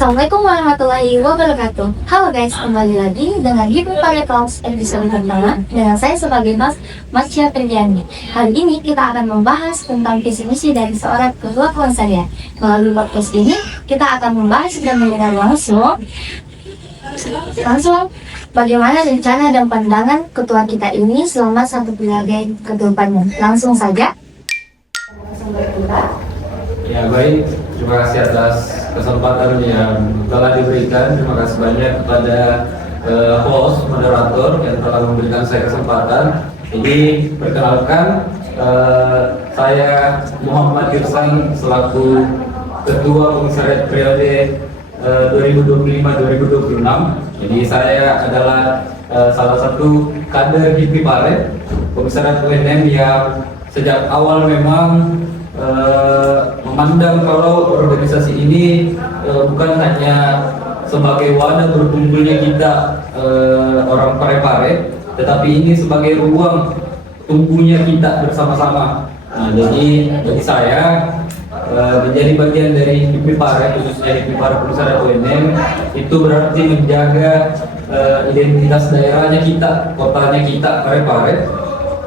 Assalamualaikum warahmatullahi wabarakatuh. Halo guys, kembali lagi dengan Hipmi Pare Talks episode pertama dengan saya sebagai Masya Tridiani. Hari ini kita akan membahas tentang visi misi dari seorang ketua komisariat. Melalui podcast ini kita akan membahas dan mendengar langsung bagaimana rencana dan pandangan ketua kita ini selama satu periode ke depannya. Langsung saja. Ya baik, terima kasih atas kesempatan yang telah diberikan. Terima kasih banyak kepada host, moderator yang telah memberikan saya kesempatan. Jadi perkenalkan, saya Muhammad Irsan selaku Ketua Komisariat periode 2025-2026. Jadi saya adalah salah satu kader Hipmi Pare, Komisariat UNM yang sejak awal memang memandang kalau organisasi ini bukan hanya sebagai wadah berkumpulnya kita orang Pare-Pare, tetapi ini sebagai ruang tumbuhnya kita bersama-sama. Nah, jadi bagi saya menjadi bagian dari Hipmi Pare, khususnya Hipmi Pare Komisariat UNM, itu berarti menjaga identitas daerahnya kita, kotanya kita Pare-Pare,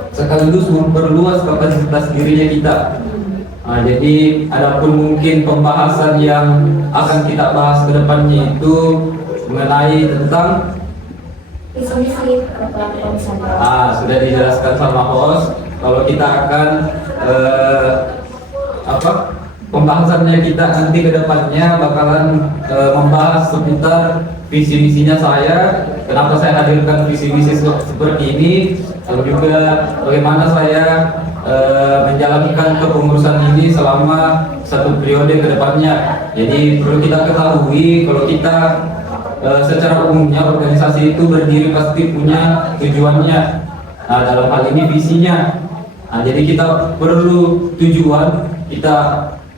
sekaligus memperluas kapasitas dirinya kita. Nah, jadi adapun mungkin pembahasan yang akan kita bahas ke depannya itu mengenai tentang Visi-misi ketua komisariat. sudah dijelaskan sama host. Kalau kita akan pembahasannya kita nanti ke depannya bakalan membahas seputar visi misinya saya, kenapa saya hadirkan visi misi seperti ini, lalu juga bagaimana saya menjalankan kepengurusan ini selama satu periode ke depannya. Jadi perlu kita ketahui kalau kita secara umumnya organisasi itu berdiri pasti punya tujuannya. Nah, dalam hal ini visinya. Nah, jadi kita perlu tujuan, kita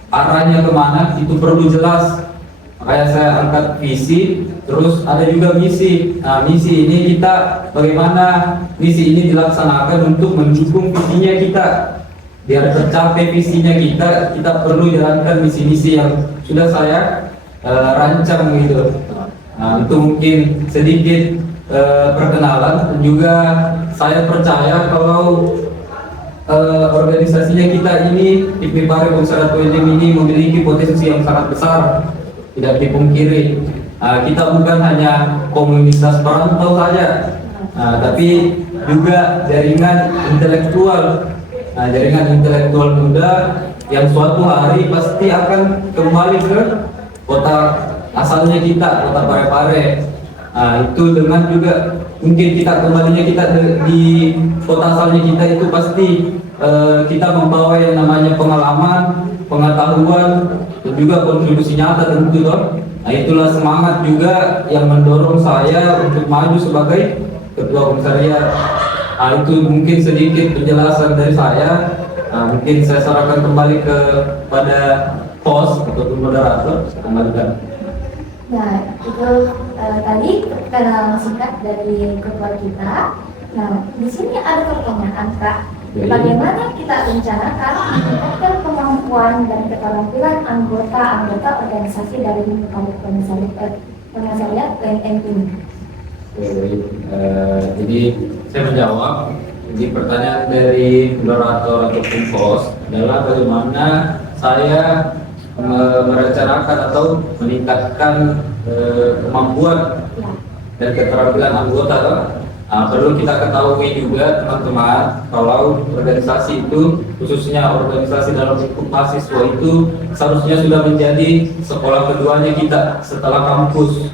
arahnya kemana itu perlu jelas. Makanya saya angkat visi, terus ada juga misi. Nah, misi ini kita bagaimana misi ini dilaksanakan untuk mendukung visinya kita. Biar tercapai visinya kita perlu jalankan misi-misi yang sudah saya rancang gitu. Nah, itu mungkin sedikit perkenalan. Dan juga saya percaya kalau organisasinya kita ini, Hipmi Pare Komisariat UNM ini memiliki potensi yang sangat besar. Tidak dipungkiri, kita bukan hanya komunitas perantau saja, tapi juga jaringan intelektual, jaringan intelektual muda yang suatu hari pasti akan kembali ke kota asalnya kita, kota Pare-Pare. Itu dengan juga mungkin kita kembalinya kita di kota asalnya kita itu pasti kita membawa yang namanya pengalaman, pengetahuan, dan juga kontribusi nyata tentu toh. Nah, itulah semangat juga yang mendorong saya untuk maju sebagai ketua komisariat. Nah, itu mungkin sedikit penjelasan dari saya. Nah, mungkin saya sarankan kembali kepada host atau moderator. Kembalikan. Nah, itu tadi kenalan singkat dari ketua kita. Nah, di sini ada pertanyaan, Kak. Bagaimana kita rencanakan meningkatkan kemampuan dan keterampilan anggota organisasi dari komisariat UNM ini? Jadi saya menjawab. Jadi pertanyaan dari moderator ataupun host adalah bagaimana saya merencanakan atau meningkatkan kemampuan dan keterampilan anggota. Perlu kita ketahui juga teman-teman kalau organisasi itu, khususnya organisasi dalam lingkup mahasiswa itu seharusnya sudah menjadi sekolah keduanya kita setelah kampus.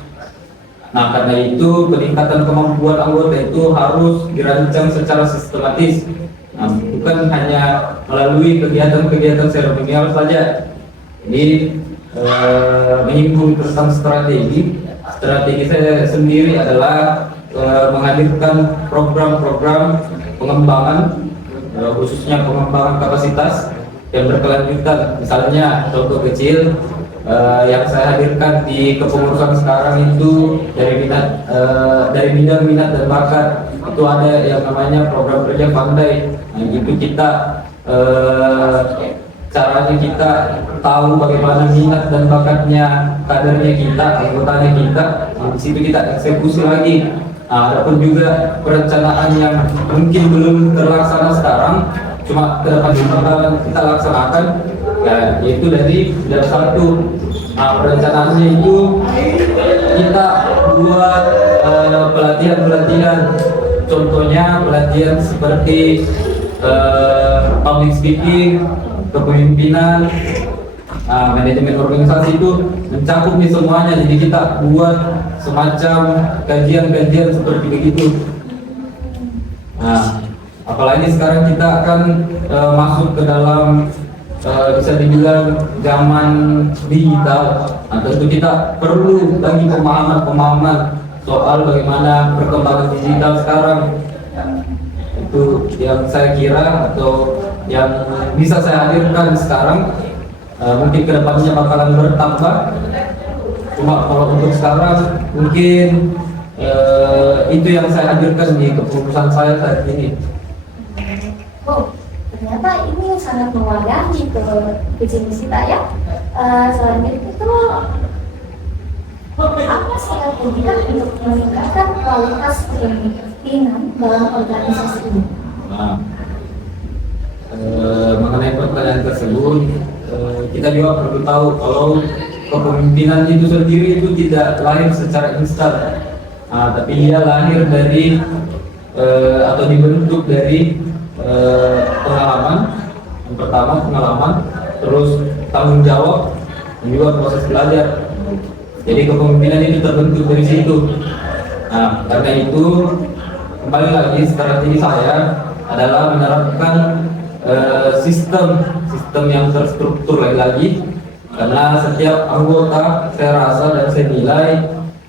Nah, karena itu peningkatan kemampuan anggota itu harus dirancang secara sistematis. Nah, bukan hanya melalui kegiatan-kegiatan seremonial saja. Ini menyinggung tentang strategi. Strategi saya sendiri adalah menghadirkan program-program pengembangan, khususnya pengembangan kapasitas yang berkelanjutan. Misalnya contoh kecil yang saya hadirkan di kepengurusan sekarang itu dari bidang minat dan bakat itu ada yang namanya program kerja pandai. Nah, itu kita caranya kita tahu bagaimana minat dan bakatnya kadernya kita, anggotanya kita. Di situ kita eksekusi lagi. Adapun juga perencanaan yang mungkin belum terlaksana sekarang, cuma ke depan bakalan kita laksanakan, ya, yaitu dari satu. Perencanaannya itu kita buat pelatihan-pelatihan, contohnya pelatihan seperti public speaking, kepemimpinan, manajemen organisasi itu mencakup nih semuanya. Jadi kita buat semacam kajian-kajian seperti begitu. Apalagi sekarang kita akan masuk ke dalam bisa dibilang zaman digital. Tentu kita perlu lagi pemahaman soal bagaimana perkembangan digital sekarang. Itu yang saya kira atau yang bisa saya hadirkan sekarang. Mungkin kedepannya bakalan bertambah. Cuma kalau untuk sekarang mungkin itu yang saya hadirkan di kepengurusan saya saat ini. Oh, ternyata ini sangat mewadahi ke visi misi Pak ya. Selanjutnya itu apa strategi untuk meningkatkan kualitas kepemimpinan dalam organisasi ini? Mengenai pertanyaan tersebut, kita juga perlu tahu kalau kepemimpinan itu sendiri itu tidak lahir secara instan, tapi dia lahir dari atau dibentuk dari pengalaman. Yang pertama pengalaman, terus tanggung jawab, dan juga proses belajar. Jadi kepemimpinan itu terbentuk dari situ. Karena itu kembali lagi strategi saya adalah menerapkan sistem yang terstruktur lagi, karena setiap anggota saya rasa dan saya nilai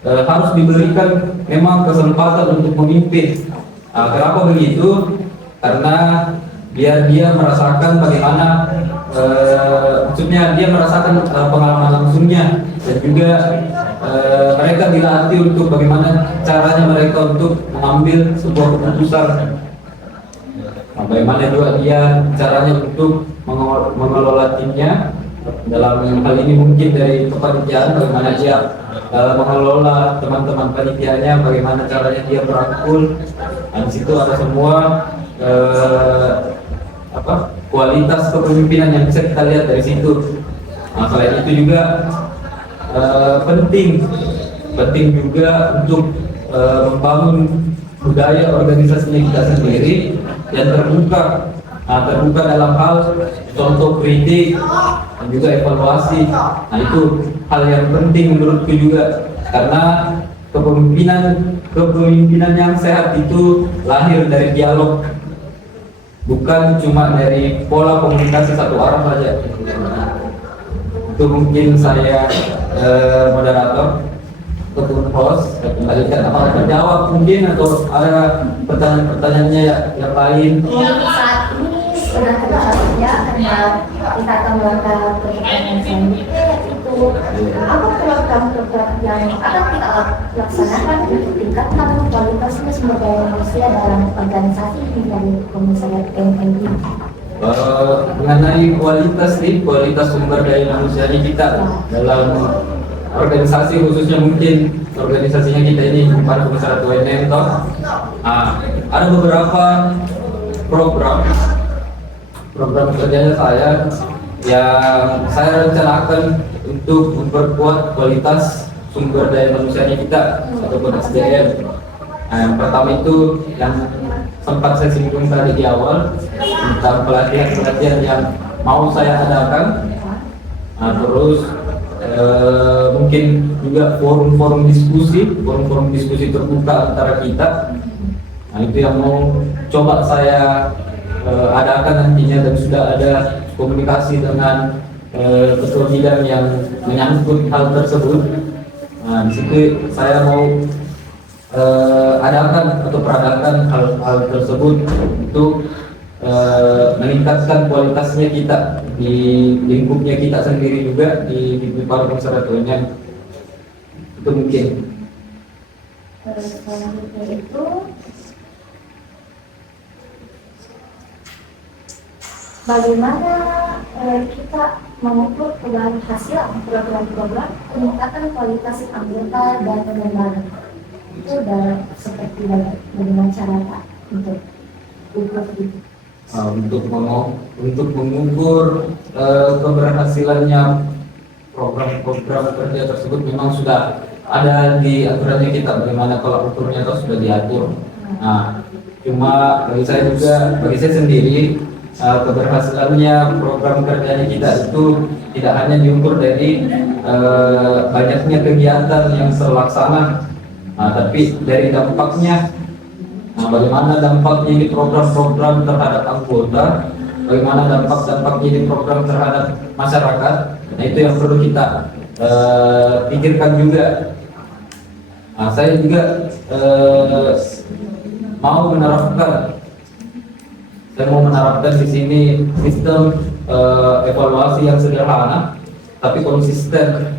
harus diberikan memang kesempatan untuk memimpin. Kenapa begitu? Karena biar dia merasakan bagaimana maksudnya dia merasakan pengalaman langsungnya, dan juga mereka dilatih untuk bagaimana caranya mereka untuk mengambil sebuah keputusan. Bagaimana juga dia caranya untuk mengelola timnya. Dalam hal ini mungkin dari kepanitiaan, bagaimana dia mengelola teman-teman panitianya, bagaimana caranya dia merangkul. Di situ ada semua kualitas kepemimpinan yang bisa kita lihat dari situ. Selain itu juga penting juga untuk membangun budaya organisasinya kita sendiri yang terbuka dalam hal contoh kritik dan juga evaluasi. Itu hal yang penting menurutku juga, karena kepemimpinan yang sehat itu lahir dari dialog, bukan cuma dari pola komunikasi satu arah saja. Itu mungkin saya moderator ataupun host, kembalikan apakah terjawab mungkin atau ada pertanyaan-pertanyaannya yang lain. Saat ini sudah terjawab saja, karena kita akan melangkah ke pertanyaan selanjutnya, yaitu apa program-program yang akan kita laksanakan untuk tingkatkan kualitasnya sumber daya manusia dalam organisasi dari Komisariat PMMI. Mengenai kualitas sumber daya manusia kita dalam organisasi, khususnya mungkin organisasinya kita ini pada Komisariat UNM ada beberapa program kerjanya saya yang saya rencanakan untuk memperkuat kualitas sumber daya manusia kita ataupun SDM. Yang pertama itu yang sempat saya singgung tadi di awal tentang pelatihan yang mau saya adakan. Terus mungkin juga forum-forum diskusi terbuka antara kita. Itu yang mau coba saya adakan nantinya, dan sudah ada komunikasi dengan ketua bidang yang menyangkut hal tersebut. Di situ saya mau adakan atau peradakan hal tersebut untuk meningkatkan kualitasnya kita di lingkupnya kita sendiri juga di para konservatornya. Itu mungkin. Selanjutnya itu bagaimana kita mengukur keberhasilan program-program peningkatan kualitas anggota dan pengembangan itu dalam seperti bagaimana cara Pak untuk ukur itu. Untuk mengukur keberhasilannya program-program kerja tersebut memang sudah ada di aturannya kita, bagaimana kalau ukurnya itu sudah diatur. Nah, cuma bagi saya sendiri keberhasilannya program kerjanya kita itu tidak hanya diukur dari banyaknya kegiatan yang terlaksana, tapi dari dampaknya. Nah, bagaimana dampaknya ini program-program terhadap anggota, bagaimana dampak-dampaknya ini program terhadap masyarakat. Nah, itu yang perlu kita pikirkan juga. Nah, saya juga mau menerapkan di sini sistem evaluasi yang sederhana tapi konsisten.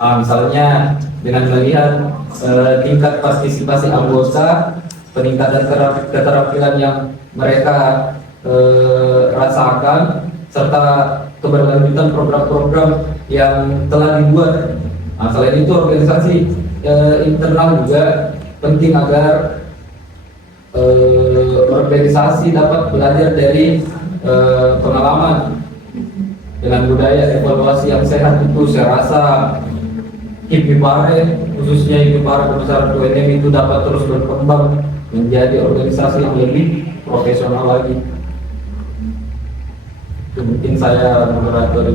Misalnya dengan melihat tingkat partisipasi anggota, peningkatan keterampilan yang mereka rasakan, serta keberlanjutan program-program yang telah dibuat. Selain itu organisasi internal juga penting agar organisasi dapat belajar dari pengalaman. Dengan budaya evaluasi yang sehat itu saya rasa HIPMI Pare, khususnya HIPMI Pare Pembesaran UNM itu dapat terus berkembang menjadi organisasi yang lebih profesional lagi. Itu mungkin saya moderator,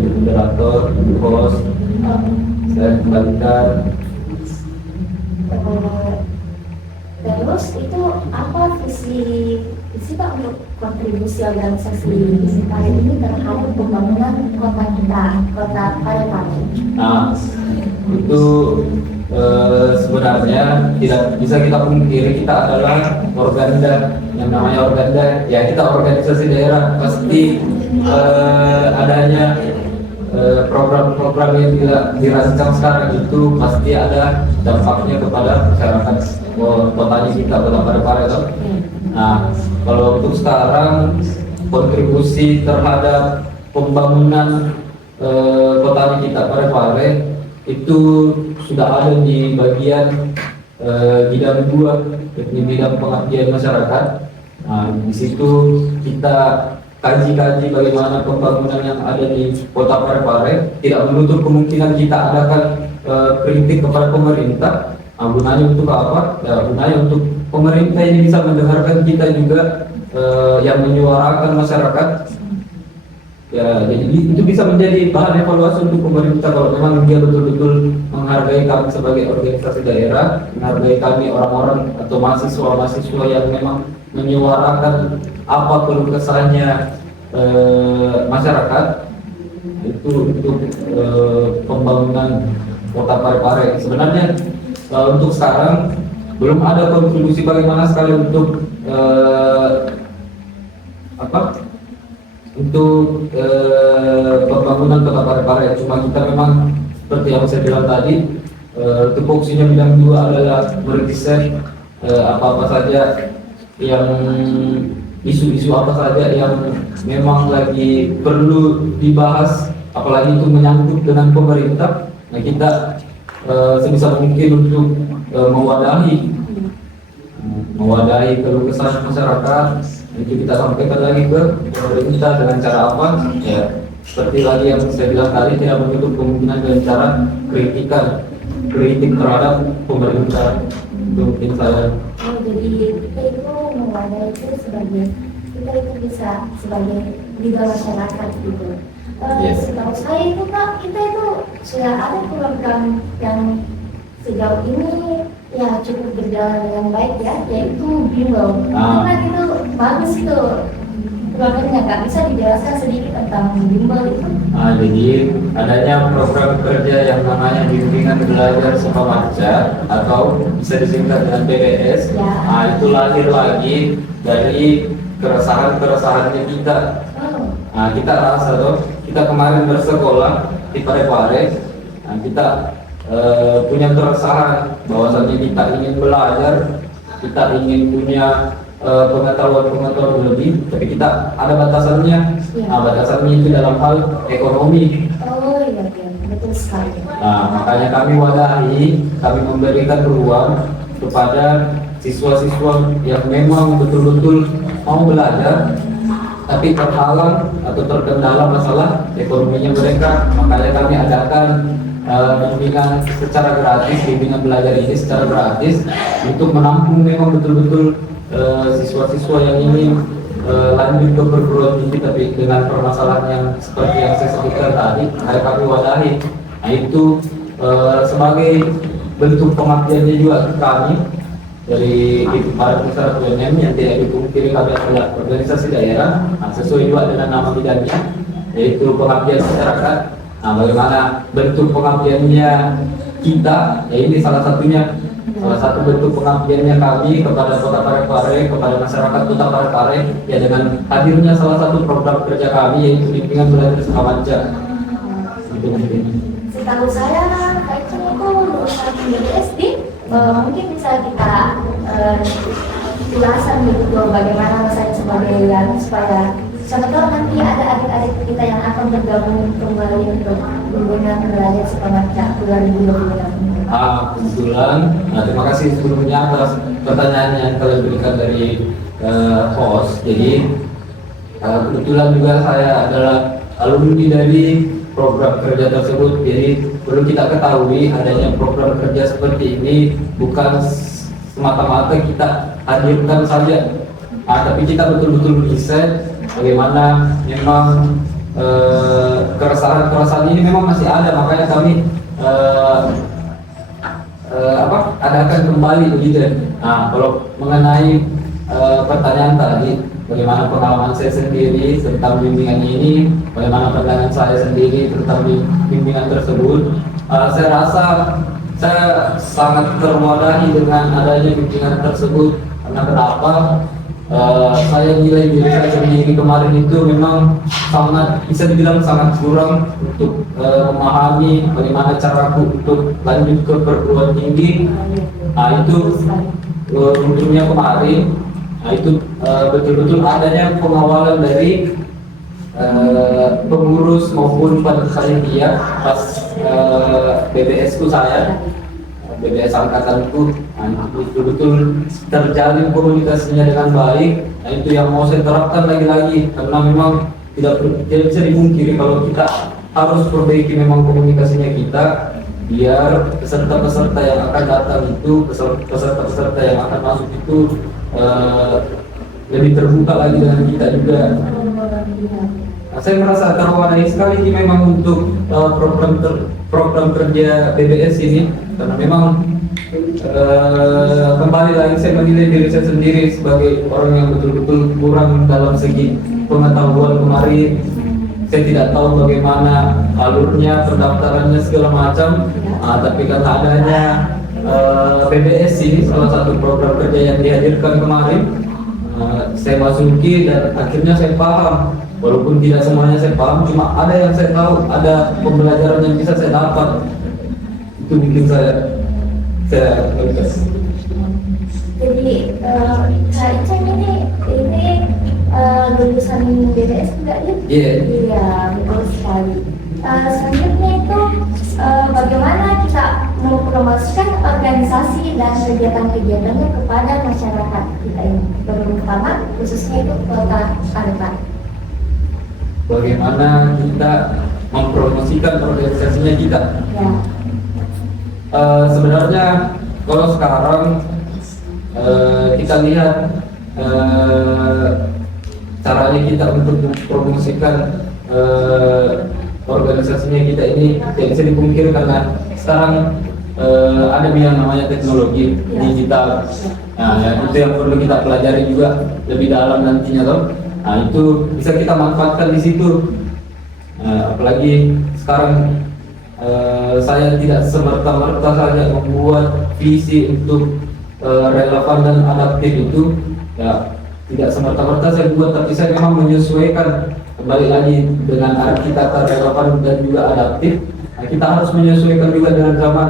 ibu host, saya kembalikan. Terus itu apa visi Pak untuk kontribusi organisasi visi Pare ini terhadap pembangunan kota kita, kota Parepare? Nah, itu sebenarnya tidak bisa kita pungkiri, kita adalah organda. Yang namanya organda, ya kita organisasi daerah, pasti adanya program-program yang dirancang sekarang itu pasti ada dampaknya kepada masyarakat kotanya kita, kota Parepare itu. Nah, kalau untuk sekarang kontribusi terhadap pembangunan kotanya kita Parepare itu sudah ada di bagian bidang 2, di bidang pengabdian masyarakat. Nah, di situ kita kaji bagaimana pembangunan yang ada di kota Parepare. Tidak menutup kemungkinan kita adakan kritik kepada pemerintah. Gunanya untuk apa? Ya, gunanya untuk pemerintah ini bisa mendengarkan kita juga, yang menyuarakan masyarakat. Ya, jadi itu bisa menjadi bahan evaluasi untuk pemerintah kalau memang dia betul-betul menghargai kami sebagai organisasi daerah, menghargai kami orang-orang atau mahasiswa-mahasiswa yang memang menyuarakan apa keluh kesahnya masyarakat itu untuk pembangunan kota Parepare. Sebenarnya untuk sekarang belum ada kontribusi bagaimana sekali untuk pembangunan kota Parepare. Cuma kita memang seperti yang saya bilang tadi, tupoksinya bidang 2 adalah meriset apa-apa saja yang isu-isu apa saja yang memang lagi perlu dibahas, apalagi itu menyangkut dengan pemerintah. Nah, kita sebisa mungkin untuk mewadahi keluh kesah masyarakat, itu kita sampaikan lagi ke pemerintah dengan cara apa? Ya, seperti lagi yang saya bilang tadi, tidak menutup kemungkinan dengan cara kritik terhadap pemerintah. Itu mungkin saya. Jadi kita itu mewadahi itu sebagai kita itu bisa sebagai bidang masyarakat gitu. Yes. Setahu saya itu Pak, kita itu sudah ada program yang sejauh ini ya cukup berjalan dengan baik ya, yaitu bimbel. Karena itu bagus itu programnya, Kak. Bisa dijelaskan sedikit tentang bimbel itu? Jadi adanya program kerja yang namanya bimbingan belajar Sukamanca atau bisa disingkat dengan BBS. Ya. Itu lahir lagi dari keresahannya kita. Kita rasa tuh, kita kemarin bersekolah di Parepare. Kita punya keresahan bahwasannya kita ingin belajar, kita ingin punya pengetahuan lebih, tapi kita ada batasannya. Nah, batasannya itu dalam hal ekonomi. Oh iya, iya, betul sekali. Nah, makanya kami wadahi, kami memberikan ruang kepada siswa-siswa yang memang betul-betul mau belajar, tapi terhalang atau terkendala masalah ekonominya mereka. Makanya kami adakan bimbingan secara gratis, bimbingan belajar ini secara gratis untuk menampung memang betul-betul siswa-siswa yang ingin lanjut ke perguruan tinggi tapi dengan permasalahan yang seperti yang saya sebutkan tadi, kami wadahi. Nah itu sebagai bentuk pengabdiannya juga kami dari para pusat UNM yang tidak dipungkiri kami adalah organisasi daerah, nah, sesuai juga dengan nama bidangnya yaitu pengabdian masyarakat. Nah, bagaimana bentuk pengabdiannya kita? Ya ini salah satunya, salah satu bentuk pengabdiannya kami kepada Kota Parepare, kepada masyarakat Kota Parepare, ya dengan hadirnya salah satu program kerja kami yaitu bimbingan belajar Sekamanca. Itu mungkin. Setahu saya, itu lulusan BPSD, mungkin bisa kita jelasan begitu bagaimana saya sebagai supaya siapa tahu nanti ada adik-adik kita yang akan bergabung kembali untuk bimbingan belajar Sekamanca 2026. Kebetulan, terima kasih sebelumnya atas pertanyaan yang kalian berikan dari host. Jadi kebetulan juga saya adalah alumni dari program kerja tersebut. Jadi perlu kita ketahui adanya program kerja seperti ini bukan semata-mata kita hadirkan saja, tapi kita betul-betul riset bagaimana memang keresahan ini memang masih ada. Makanya kami adakan kembali begitu. Nah, kalau mengenai pertanyaan tadi, bagaimana pengalaman saya sendiri tentang bimbingan ini, bagaimana pandangan saya sendiri tentang bimbingan tersebut, saya rasa saya sangat terwadahi dengan adanya bimbingan tersebut. Karena kenapa? Saya nilai diri saya sendiri kemarin itu memang sangat, bisa dibilang sangat kurang untuk memahami bagaimana caraku untuk lanjut ke perguruan tinggi. Nah itu untungnya kemarin, nah itu betul-betul adanya pengawalan dari pengurus maupun panitia pas BBS ku saya, BBS angkatanku. Nah, betul-betul terjalin komunikasinya dengan baik. Nah itu yang mau saya terapkan lagi-lagi, karena memang tidak bisa dipungkiri kalau kita harus perbaiki memang komunikasinya kita, biar peserta-peserta yang akan datang itu, peserta-peserta yang akan masuk itu lebih terbuka lagi dengan kita juga. Nah, saya merasa terwadahi sekali ini memang untuk program kerja BBS ini, karena memang kembali lagi saya menilai diri saya sendiri sebagai orang yang betul-betul kurang dalam segi pengetahuan kemarin. Saya tidak tahu bagaimana alurnya, pendaftarannya segala macam. Tapi karena adanya BBS ini, salah satu program kerja yang dihadirkan kemarin, saya masuki dan akhirnya saya paham. Walaupun tidak semuanya saya paham, cuma ada yang saya tahu, ada pembelajaran yang bisa saya dapat. Itu bikin saya berkas. Jadi Kak Iceng ini lulusan BBS enggak ya? Iya, betul sekali. Selanjutnya itu bagaimana kita mempromosikan organisasi dan kegiatan-kegiatannya kepada masyarakat kita ini, terutama khususnya itu Kota Parepare. Bagaimana kita mempromosikan organisasinya kita? Ya. Sebenarnya kalau sekarang kita lihat caranya kita untuk mempromosikan organisasinya kita ini tidak bisa dipungkiri, karena sekarang ada yang namanya teknologi digital. Nah, itu yang perlu kita pelajari juga lebih dalam nantinya loh. Nah, itu bisa kita manfaatkan di situ. Apalagi sekarang saya tidak semerta-merta saja membuat visi untuk relevan dan adaptif itu, ya tidak semerta-merta saya buat, tapi saya memang menyesuaikan kembali lagi dengan arti kata relevan dan juga adaptif. Nah, kita harus menyesuaikan juga dengan zaman.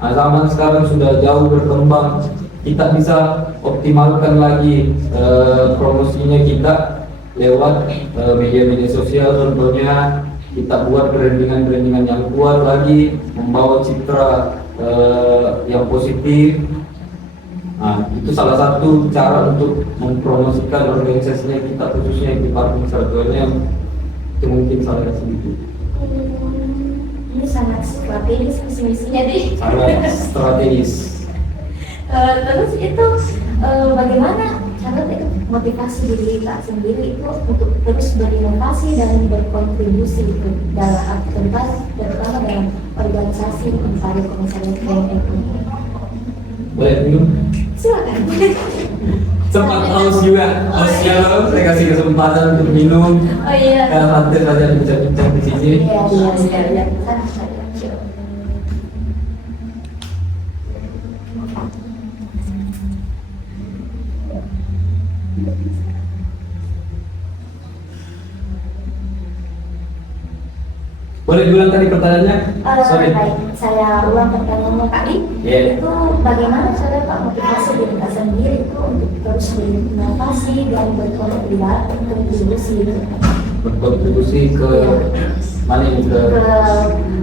Nah, zaman sekarang sudah jauh berkembang. kita bisa optimalkan lagi promosinya kita lewat media-media sosial. Contohnya kita buat brandingan yang kuat lagi, membawa citra yang positif. Nah, itu salah satu cara untuk mempromosikan organisasinya kita, khususnya di Parfum Satuannya. Itu mungkin salah sedikit. Ini sangat strategis misinya deh. Sangat strategis. Terus itu bagaimana cara itu motivasi diri kita sendiri itu untuk terus berinovasi dan berkontribusi itu dalam terutama dalam organisasi misalnya itu. Boleh minum? Silakan. Sempat haus juga, hausnya loh, saya kasih kesempatan untuk minum. Oh iya. Karena nanti saja bincang-bincang di sini. Iya. Boleh diulang tadi pertanyaannya? Sorry. Baik, saya ulang pertanyaannya Kak Di. Iya. Itu bagaimana cara Pak motivasi diri kita sendiri itu untuk terus berinovasi dan berkontribusi Berkontribusi ke mana ini? Ke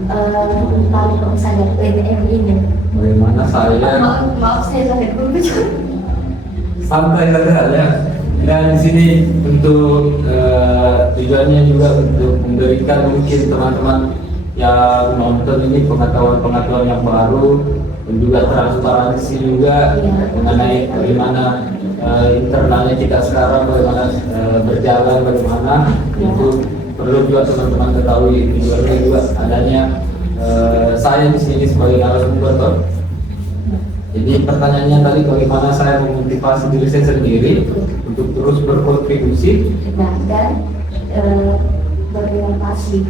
kalau misalnya PBM ini. bagaimana saya Maaf saya sakit dulu. santai saja ya. Dan di sini untuk tujuannya juga untuk memberikan mungkin teman-teman yang nonton ini pengetahuan-pengetahuan yang baru dan juga transparansi juga mengenai bagaimana internalnya kita sekarang, bagaimana berjalan, bagaimana itu perlu juga teman-teman ketahui. Tujuannya juga adanya saya di sini sebagai narasumber toh. Jadi pertanyaannya tadi bagaimana saya memotivasi diri saya sendiri untuk terus berkontribusi dan berinovasi.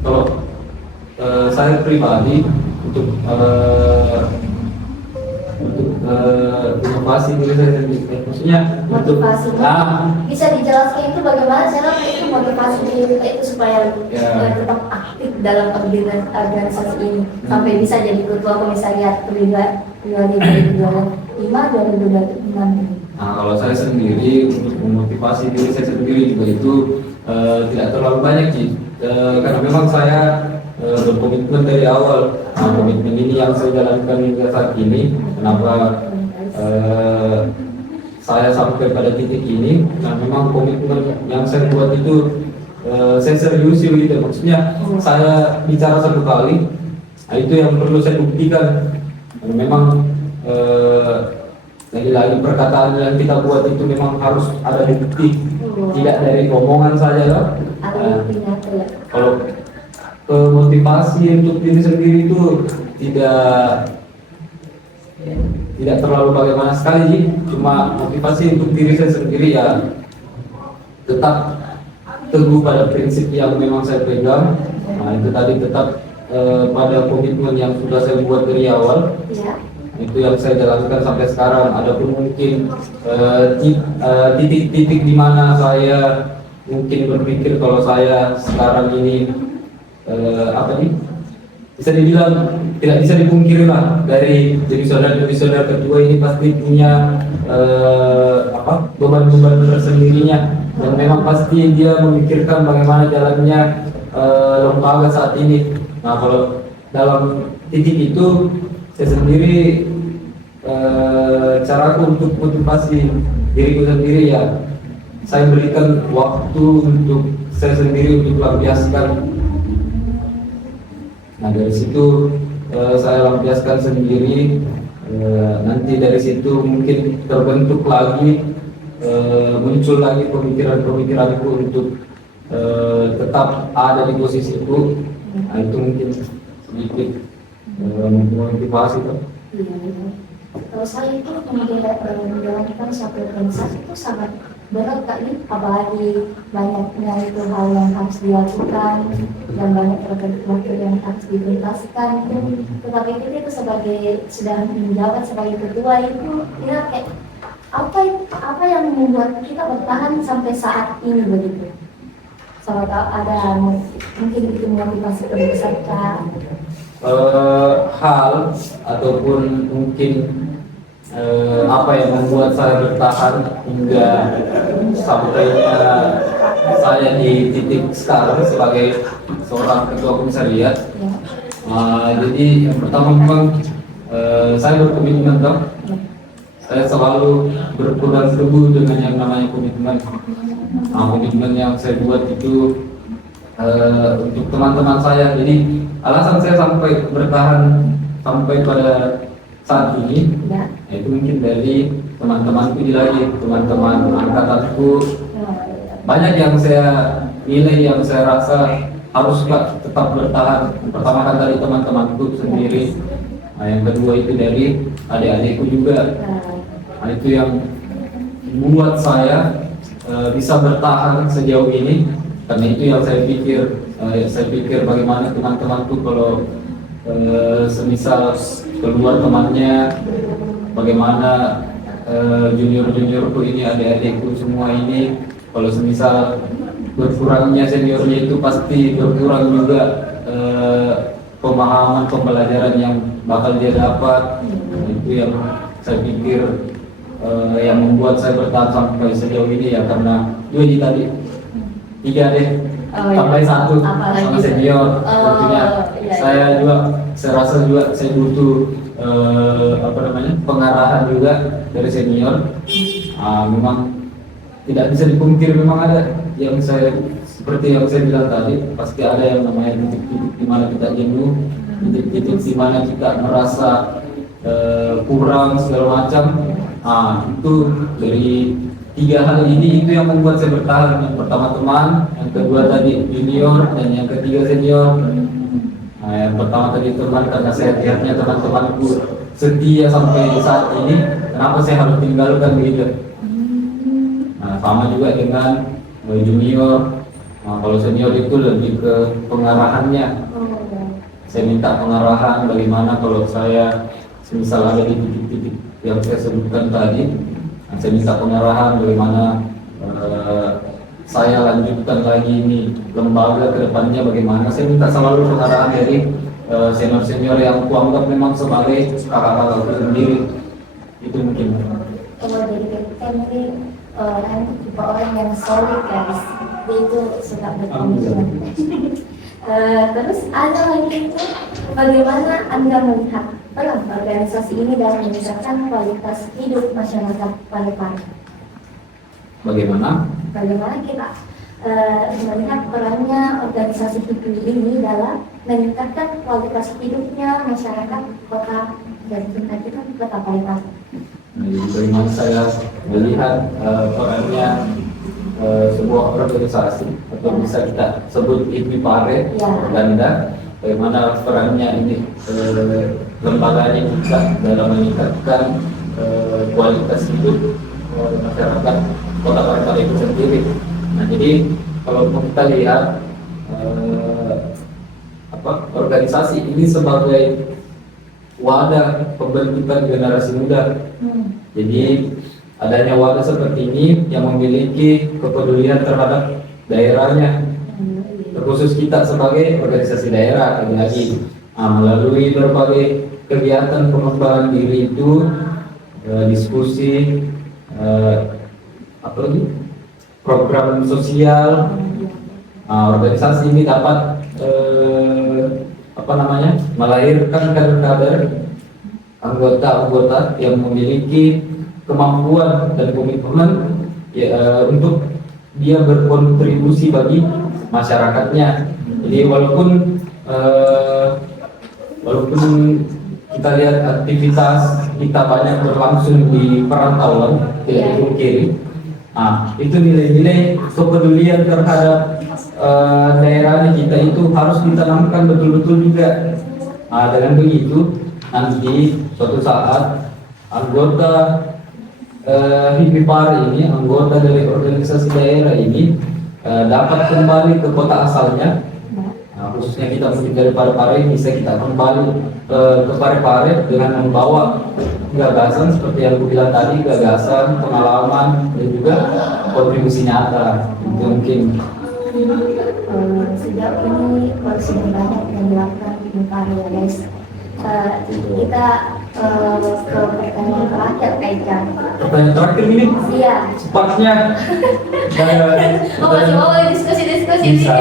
Kalau saya pribadi untuk inovasi diri saya sendiri, maksudnya Motivasinya bisa dijelaskan itu bagaimana cara itu motivasi diri kita itu supaya tetap aktif dalam organisasi ini sampai bisa jadi ketua komisariat pribadi 2025 2026. Nah, kalau saya sendiri untuk memotivasi diri saya sendiri juga itu tidak terlalu banyak sih, karena memang saya berkomitmen dari awal. Nah, komitmen ini yang saya jalankan hingga saat ini. Kenapa saya sampai pada titik ini? Nah, memang komitmen yang saya buat itu saya serius gitu. Maksudnya saya bicara satu kali, nah, itu yang perlu saya buktikan. Memang lagi-lagi perkataan yang kita buat itu memang harus ada bukti, tidak dari omongan saja loh. Kalau motivasi untuk diri sendiri itu tidak terlalu bagaimana sekali sih, cuma motivasi untuk diri saya sendiri ya tetap teguh pada prinsip yang memang saya pegang. Nah, itu tadi tetap pada komitmen yang sudah saya buat dari awal. Itu yang saya jalankan sampai sekarang. Adapun mungkin titik-titik di mana saya mungkin berpikir kalau saya sekarang ini bisa dibilang tidak bisa dipungkiri lah, dari divisioner kedua ini pasti punya beban-beban tersendirinya, dan memang pasti dia memikirkan bagaimana jalannya lembaga saat ini. Nah, kalau dalam titik itu saya sendiri caraku untuk motivasi diriku sendiri ya saya berikan waktu untuk saya sendiri untuk lampiaskan. Nah, dari situ saya lampiaskan sendiri. Nanti dari situ mungkin terbentuk lagi, muncul lagi pemikiran-pemikiranku untuk tetap ada di posisiku. Nah, itu mungkin sedikit memotivasi tuh. Kalau saya itu menjalankan suatu organisasi itu sangat berat kali, apalagi banyaknya itu hal yang harus dilakukan dan banyak waktu yang harus dituntaskan itu. Tetapi kita itu sebagai sudah menjabat sebagai ketua itu kita kayak apa yang membuat kita bertahan sampai saat ini begitu. Sama ada mungkin itu motivasi terbesar hal ataupun mungkin apa yang membuat saya bertahan hingga sampainya saya di titik sekarang sebagai seorang ketua komisariat. Jadi yang pertama memang saya berkomitmen, Dok. Saya selalu berpegang teguh dengan yang namanya komitmen. Komitmen yang saya buat itu untuk teman-teman saya. Jadi alasan saya sampai bertahan sampai pada saat ini, itu mungkin dari teman-temanku lagi, teman-teman angkatanku. Banyak yang saya nilai, yang saya rasa harus tetap bertahan. Pertama kan dari teman-temanku sendiri, yang kedua itu dari adik-adikku juga. Itu yang membuat saya bisa bertahan sejauh ini. Karena itu yang saya pikir bagaimana teman-temanku kalau semisal keluar temannya, bagaimana junior-juniorku ini, adik-adikku semua ini, kalau semisal berkurangnya seniornya itu pasti berkurang juga pemahaman pembelajaran yang bakal dia dapat. Itu yang saya pikir yang membuat saya bertahan sampai sejauh ini ya, karena Yudi tadi 3 deh, tambah 1 sama senior. Tentunya saya rasa juga saya butuh pengarahan juga dari senior. Memang tidak bisa dipungkiri, memang ada yang seperti yang saya bilang tadi, pasti ada yang namanya titik-titik di mana kita jenuh, titik-titik di mana kita merasa kurang segala macam. Itu dari 3 hal ini itu yang membuat saya bertahan. Yang pertama teman, yang kedua tadi junior, dan yang ketiga senior. Yang pertama tadi teman, karena saya lihatnya teman-temanku setia sampai saat ini, kenapa saya harus tinggalkan begitu. Sama juga dengan junior. Kalau senior itu lebih ke pengarahannya. Saya minta pengarahan bagaimana kalau saya misal ada di titik-titik yang saya sebutkan tadi. Saya minta pengarahan bagaimana saya lanjutkan lagi ini lembaga ke depannya bagaimana. Saya minta selalu pengarahan dari senior-senior yang kuanggap memang sebagai kakak-kakak sendiri. Itu mungkin. Jadi kita mungkin kan tipe orang yang solid, guys. Dia itu suka berkomitmen. Terus ada lagi itu, bagaimana Anda melihat peran organisasi ini dalam meningkatkan kualitas hidup masyarakat Parepare? Bagaimana kita melihat perannya organisasi HIPMI ini dalam meningkatkan kualitas hidupnya masyarakat kota dan kita kota Parepare? Jadi bagaimana saya melihat perannya sebuah organisasi atau bisa kita sebut HIPMI Pare Ganda, bagaimana perannya ini lembaganya juga dalam meningkatkan kualitas hidup masyarakat kota Parepare itu sendiri. Jadi kalau kita lihat organisasi ini sebagai wadah pembentukan generasi muda. Jadi adanya wadah seperti ini yang memiliki kepedulian terhadap daerahnya, terkhusus kita sebagai organisasi daerah lagi melalui berbagai kegiatan pengembangan diri itu, diskusi, program sosial. Organisasi ini dapat melahirkan kader-kader anggota-anggota yang memiliki kemampuan dan komitmen untuk dia berkontribusi bagi masyarakatnya. Jadi walaupun kita lihat aktivitas kita banyak berlangsung di perantauan, tidak dipungkiri, itu nilai-nilai kepedulian terhadap daerahnya kita itu harus ditanamkan betul-betul juga. Dengan begitu nanti suatu saat anggota HIPMI Pare ini, anggota dari organisasi daerah ini dapat kembali ke kota asalnya. Khususnya kita mungkin dari Parepare bisa kita kembali ke Parepare dengan membawa gagasan seperti yang aku bilang tadi, gagasan, pengalaman, dan juga kontribusi nyata. Itu mungkin sejauh ini sudah banyak yang dilakukan Bentar ya guys. Kita ke pertanyaan terakhir kayaknya. Pertanyaan terakhir ini Iya. cepatnya. Coba diskusi Bisa.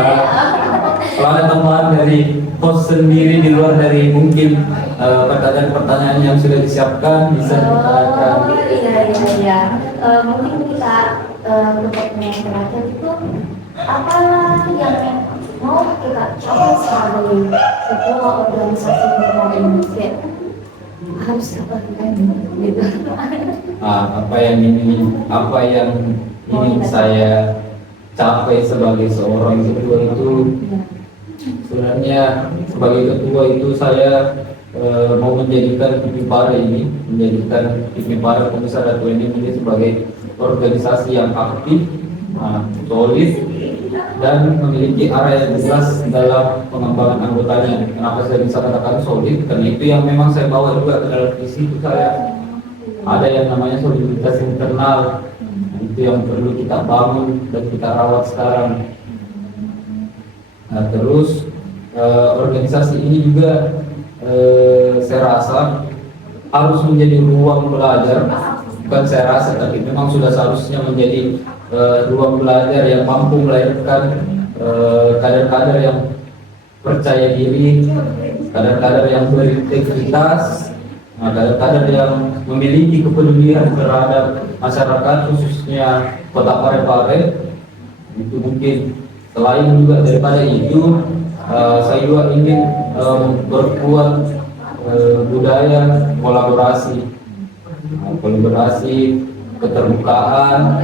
Kalau ada tambahan dari host sendiri di luar dari mungkin pertanyaan-pertanyaan yang sudah disiapkan bisa ditanyakan. Iya. Mungkin kita ke pertanyaan terakhir itu apa yang mau kita capai sebagai ketua organisasi Bernama Indonesia, harus apa gitu. Apa yang ingin saya capai sebagai seorang ketua itu, sebenarnya sebagai ketua itu saya mau menjadikan Hipmipara ini, menjadikan Hipmipara Pemuda Datu ini sebagai organisasi yang aktif, solid, dan memiliki arah yang jelas dalam pengembangan anggotanya. Kenapa saya bisa katakan solid? Karena itu yang memang saya bawa juga ke dalam visi itu saya. Ada yang namanya soliditas internal, itu yang perlu kita bangun dan kita rawat sekarang. Nah, terus organisasi ini juga saya rasa harus menjadi ruang belajar. Bukan saya rasa, tapi memang sudah seharusnya menjadi ruang belajar yang mampu melahirkan kader-kader yang percaya diri, kader-kader yang berintegritas, kader-kader yang memiliki kepedulian terhadap masyarakat, khususnya Kota Parepare. Itu mungkin selain juga daripada itu, saya juga ingin memperkuat budaya kolaborasi, keterbukaan,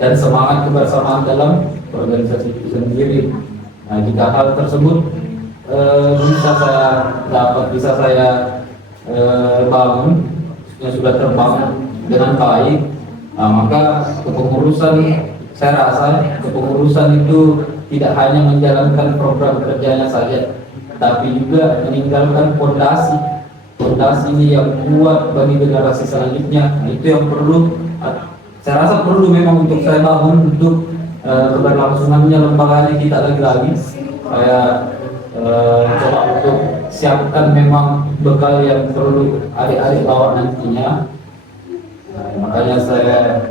dan semangat kebersamaan dalam organisasi itu sendiri. Nah, jika hal tersebut bisa saya bangun, yang sudah terbangun dengan baik, maka saya rasa kepengurusan itu tidak hanya menjalankan program kerjanya saja, tapi juga meninggalkan fondasi ini yang kuat bagi generasi selanjutnya. Nah, itu yang saya rasa perlu memang untuk saya bangun untuk keberlangsungannya lembaganya kita lagi-lagi. Saya coba untuk siapkan memang bekal yang perlu adik-adik bawa nantinya. Makanya saya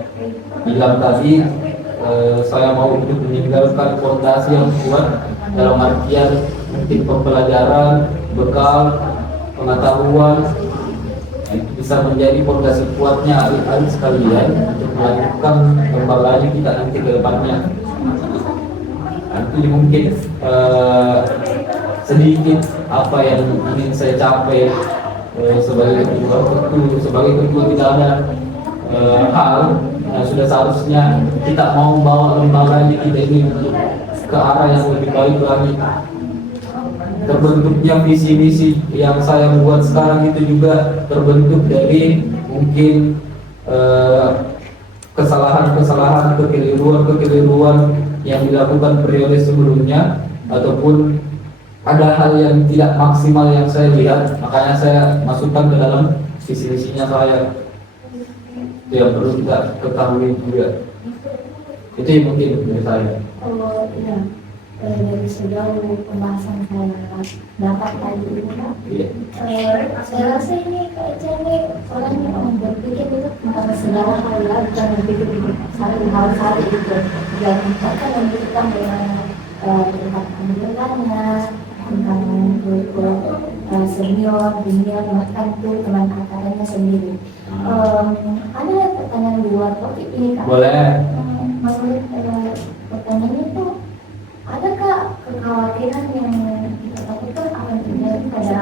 bilang tadi, saya mau untuk meninggalkan fondasi yang kuat dalam artian mungkin pembelajaran, bekal, pengetahuan. Nah, itu bisa menjadi fondasi kuatnya adik-adik sekalian untuk melanjutkan lembaganya kita nanti ke depannya. Nah, itu mungkin sedikit apa yang ingin saya capai sebagai ketua tidak ada hal yang sudah seharusnya kita mau membawa lembaga kita ini untuk ke arah yang lebih baik lagi. Terbentuknya visi-misi yang saya buat sekarang itu juga terbentuk dari mungkin kesalahan-kesalahan, kekeliruan yang dilakukan periode sebelumnya, ataupun ada hal yang tidak maksimal yang saya lihat, makanya saya masukkan ke dalam visi-misinya saya. Itu yang perlu kita ketahui juga. Itu yang mungkin dari saya. Oh iya, dari sejauh pembahasan saya dapat tadi ini Pak, saya rasa ini kayaknya ini orang yang berpikir itu tentang segala hal ya, bukan berpikir satu hal itu. Dan bahkan memikirkan dengan tentang anggotanya, tentang senior, junior, bahkan itu teman angkatannya sendiri. Ada pertanyaan di luar topik ini Kak? Boleh. Maksud pertanyaannya itu, adakah kekhawatiran yang kita takutkan akan terjadi pada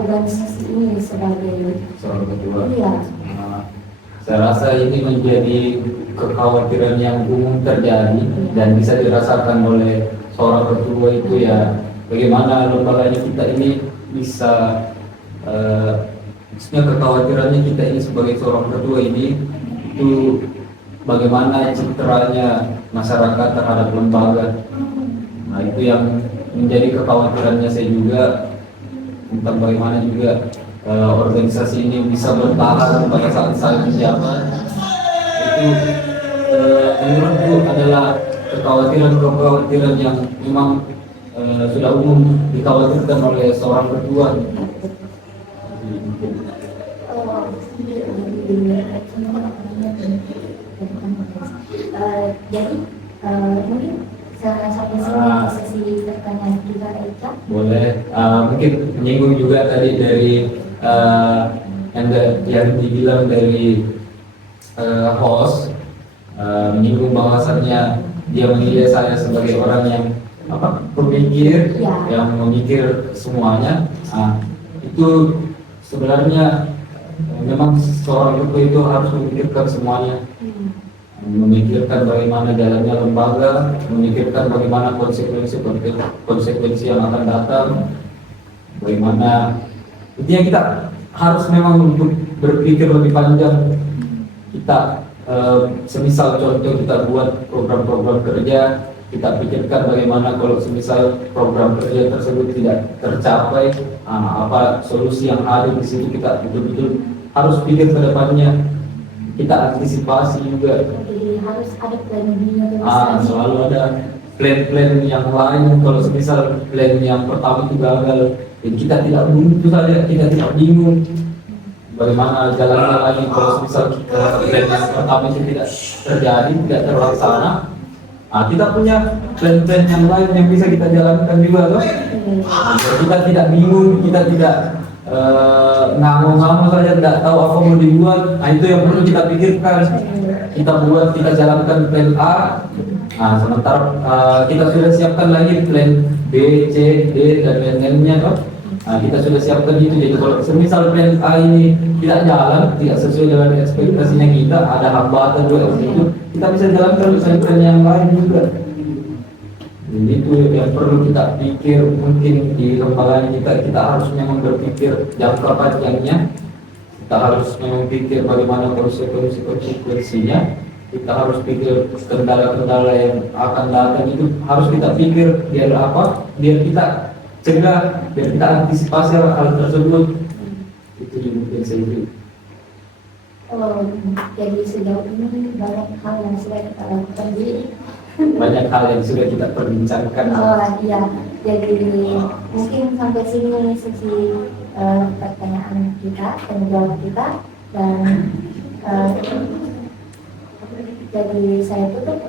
organisasi ini sebagai Seorang ketua. Iya. Saya rasa ini menjadi kekhawatiran yang umum terjadi dan bisa dirasakan oleh seorang ketua itu ya, bagaimana lembaganya kita ini bisa maksudnya kekhawatirannya kita ini sebagai seorang ketua ini itu bagaimana citranya masyarakat terhadap lembaga. Nah, itu yang menjadi kekhawatirannya saya juga, tentang bagaimana juga organisasi ini bisa bertahan pada saat saya menjabat. Itu menurutku adalah kekhawatiran yang memang sudah umum dikhawatirkan oleh seorang berdua. Jadi mungkin sampai sini sesi pertanyaan kita Eka. Boleh. Mungkin menyinggung juga tadi dari yang dibilang dari host, menyinggung bahwasannya dia menilai saya sebagai orang yang pemikir, Ya. yang memikir semuanya. Itu sebenarnya memang seorang guru itu harus memikirkan semuanya, memikirkan bagaimana jalannya lembaga, memikirkan bagaimana konsekuensi yang akan datang, bagaimana intinya kita harus memang untuk berpikir lebih panjang. Kita semisal contoh kita buat program-program kerja, kita pikirkan bagaimana kalau semisal program kerja tersebut tidak tercapai, apa solusi yang ada di situ. Kita betul-betul harus pikir ke depannya, kita antisipasi juga. Jadi harus ada plan B-nya terus. Selalu ada plan-plan yang lain kalau semisal plan yang pertama itu gagal, jadi kita tidak buntu saja, kita tidak bingung bagaimana jalannya lagi kalau semisal plan yang pertama itu tidak terjadi, tidak terlaksana. Kita punya plan-plan yang lain yang bisa kita jalankan juga loh. Kita tidak bingung, kita tidak ngomong-ngomong saja, tidak tahu apa mau dibuat. Itu yang perlu kita pikirkan. Kita buat, kita jalankan plan A. Sementara kita sudah siapkan lagi plan B, C, D dan lain-lainnya toh. Kita sudah siapkan itu. Jadi kalau semisal plan A ini tidak jalan, tidak sesuai dengan ekspektasinya kita, ada hambatan juga di situ, kita bisa jalankan plan yang lain juga. Jadi itu yang perlu kita pikir. Mungkin di lembaga kita harus memang berpikir jangka panjangnya. Kita harus memang pikir bagaimana konsekuensinya. Kita harus pikir kendala-kendala yang akan datang, itu harus kita pikir biar apa? Biar kita cegah, biar kita antisipasi hal tersebut. Itu juga mungkin saya. Jadi sejauh ini banyak hal yang sudah kita lakukan. Banyak hal yang sudah kita perbincangkan. Iya, jadi mungkin sampai sini sesi pertanyaan kita dan jawab kita, dan jadi saya tutup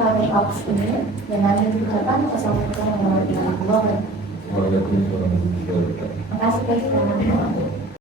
paling ops ini dengan ucapan assalamualaikum warahmatullahi wabarakatuh. Waalaikumsalam warahmatullahi wabarakatuh. Terima kasih.